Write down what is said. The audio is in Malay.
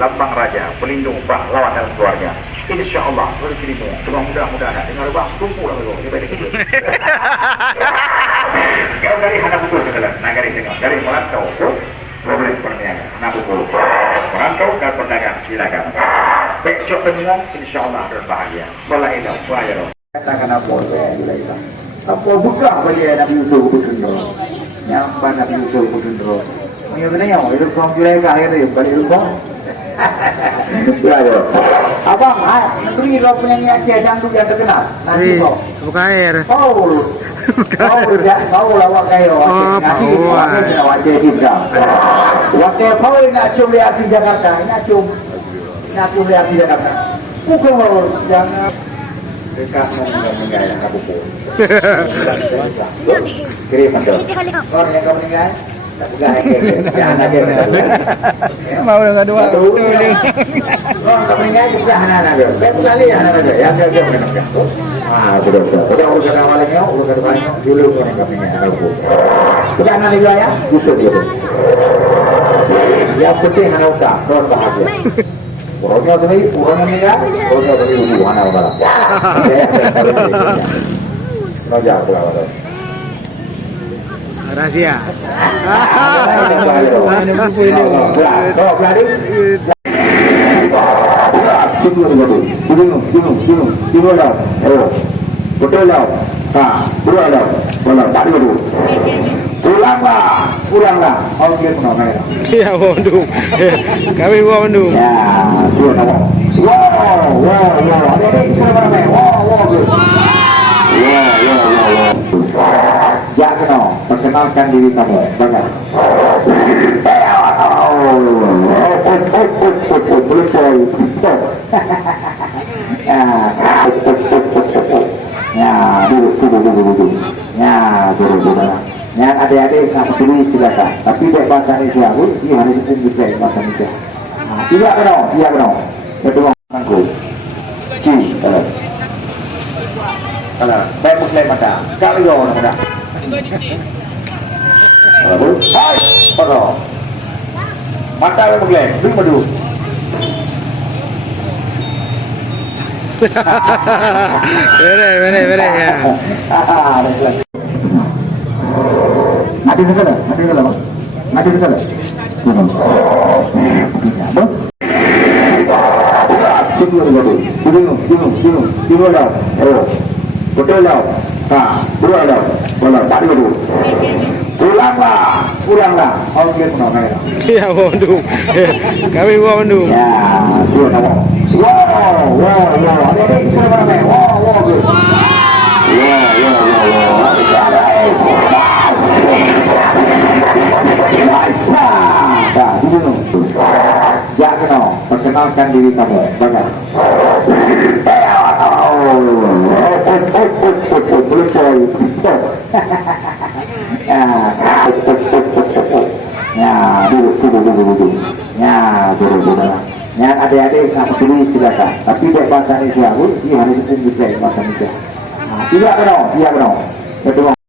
lambang raja, pelindung pahlawan dan keluarga. Insya Allah rezekimu mudah-mudahan dengan bang tumpu lah lo. Kalau dari anak betul sebelah, nagari tengah dari merantau boleh perniagaan, anak betul merantau dan perdagang silakan. Besok semua insya Allah berbahagia. Mulai itu, bahaya lo. Katakan apa saya apa buka bagi Nabi Yusuf Kudundro, yang Nabi Yusuf Kudundro. Ini benar itu kaum mereka itu balik rumah. Ya, abang, negeri lo penyanyi Aceh dangdut yang terkenal. Nanti kau. Buka air. Kau lawak kayo. Nanti kau Aceh juga. Waktu kau nak cium lihat di Jakarta, nak cium lihat di Jakarta. Bukan jangan dekat meninggal aku pun. Kiri mandor. Orang yang kau meninggal. Jangan lagi Mau dengan dua. Orang meninggal juga anak-anak. Betul kali anak-anak. Yang dia meninggal. Betul. Udah urusan awalnya, urusan depannya dulu orang meninggal. Sudah anak juga ya? Justru gitu. Yang penting anak udah, terus bahagia. Orangnya tadi, orangnya meninggal, orangnya tadi udah anak udah. Raja berapa? Rahasia. Pulanglah. Oke, penamanya. Ya, Bandung. Kami bawa Bandung. Ya, wow. Jangan perkenalkan diri kamu banyak. Yang adik-adik nak pilih silakan. Tapi dek bahasa Indonesia pun dia harus bisa bahasa Indonesia. Tidak benar. Kedua aku. Baik muslim mata. Kak Leo nak. Hai, pada. Mata yang muslim, beri madu. Beres ya. Mati sekali. Pulanglah. Oke, penamanya. Ya, Bandung. Kami bawa Bandung. Ya, wow. Adik-adik sebenarnya. Wow. Jangan perkenalkan diri kamu banyak. Yang adik-adik nak pilih silakan. Tapi dek bahasa Indonesia pun dia harus bisa bahasa Indonesia. Tidak benar. Kedua